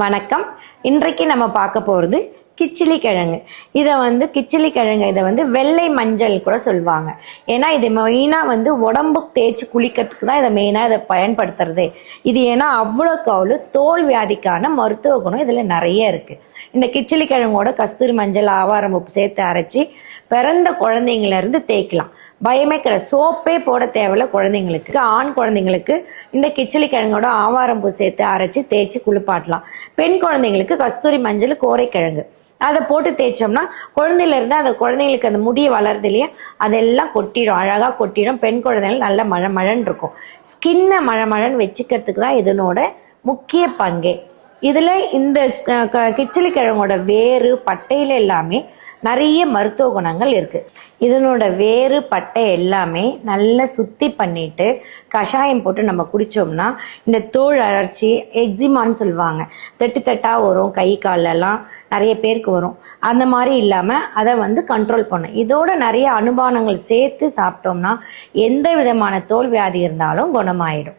வணக்கம். இன்றைக்கு நம்ம பார்க்க போகிறது கிச்சிலி கிழங்கு இதை வந்து கிச்சிலி கிழங்கு இதை வந்து வெள்ளை மஞ்சள் கூட சொல்லுவாங்க. ஏன்னா இது மெயினாக வந்து உடம்புக்கு தேய்ச்சி குளிக்கிறதுக்கு தான் இதை மெயினாக இதை பயன்படுத்துறது. இது ஏன்னா அவ்வளோக்கு அவ்வளோ தோல் வியாதிக்கான மருத்துவ குணம் இதில் நிறைய இருக்குது இந்த கிச்சிலி கிழங்கோட கஸ்தூரி மஞ்சள் ஆவாரம் உப்பு சேர்த்து அரைச்சி பிறந்த குழந்தைங்கள இருந்து தேய்க்கலாம். பயமே கிடையாது. சோப்பே போட தேவையில்ல குழந்தைங்களுக்கு. ஆண் குழந்தைங்களுக்கு இந்த கிச்சிலி கிழங்கோட ஆவாரம் பூ சேர்த்து அரைச்சி தேய்ச்சி குளிப்பாட்டலாம். பெண் குழந்தைங்களுக்கு கஸ்தூரி மஞ்சள் கோரைக்கிழங்கு அதை போட்டு தேய்ச்சோம்னா குழந்தையில இருந்து அந்த குழந்தைங்களுக்கு அந்த முடியை வளருது இல்லையா? அதெல்லாம் கொட்டிடும். அழகாக கொட்டிடும். பெண் குழந்தைகள் நல்ல மழை மழன்னு இருக்கும். ஸ்கின்னை மழை மழன்னு வச்சுக்கிறதுக்கு தான் இதனோட முக்கிய பங்கே. இதில் இந்த அஹ், க- கிச்சிலி கிழங்கோட வேறு பட்டையில எல்லாமே நிறைய மருத்துவ குணங்கள் இருக்குது இதனோட வேறு பட்டை எல்லாமே நல்லா சுத்தி பண்ணிட்டு கஷாயம் போட்டு நம்ம குடிச்சோம்னா இந்த தோல் அழற்சி எக்ஸிமான்னு சொல்லுவாங்க. தட்டு தட்டா வரும் கை காலெல்லாம் நிறைய பேருக்கு வரும். அந்த மாதிரி இல்லாமல் அதை வந்து கண்ட்ரோல் பண்ணும் இதோட நிறைய அனுபானங்கள் சேர்த்து சாப்பிட்டோம்னா எந்த விதமான தோல் வியாதி இருந்தாலும் குணமாயிடும்.